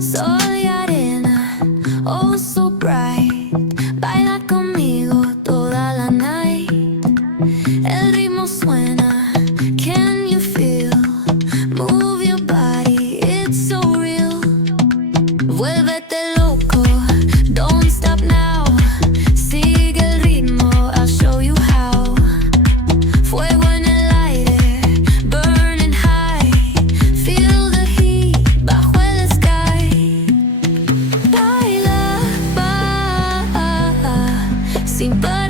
Soy arena, oh so bright. Baila conmigo toda la night. El ritmo suena, can you feel? Move your body, it's so real. Vuélvete loco, don't stop now. Sigue el ritmo, I'll show you how. Fuego en el aire, burning high. Feel the heat bajo el sky. Baila, sin parar.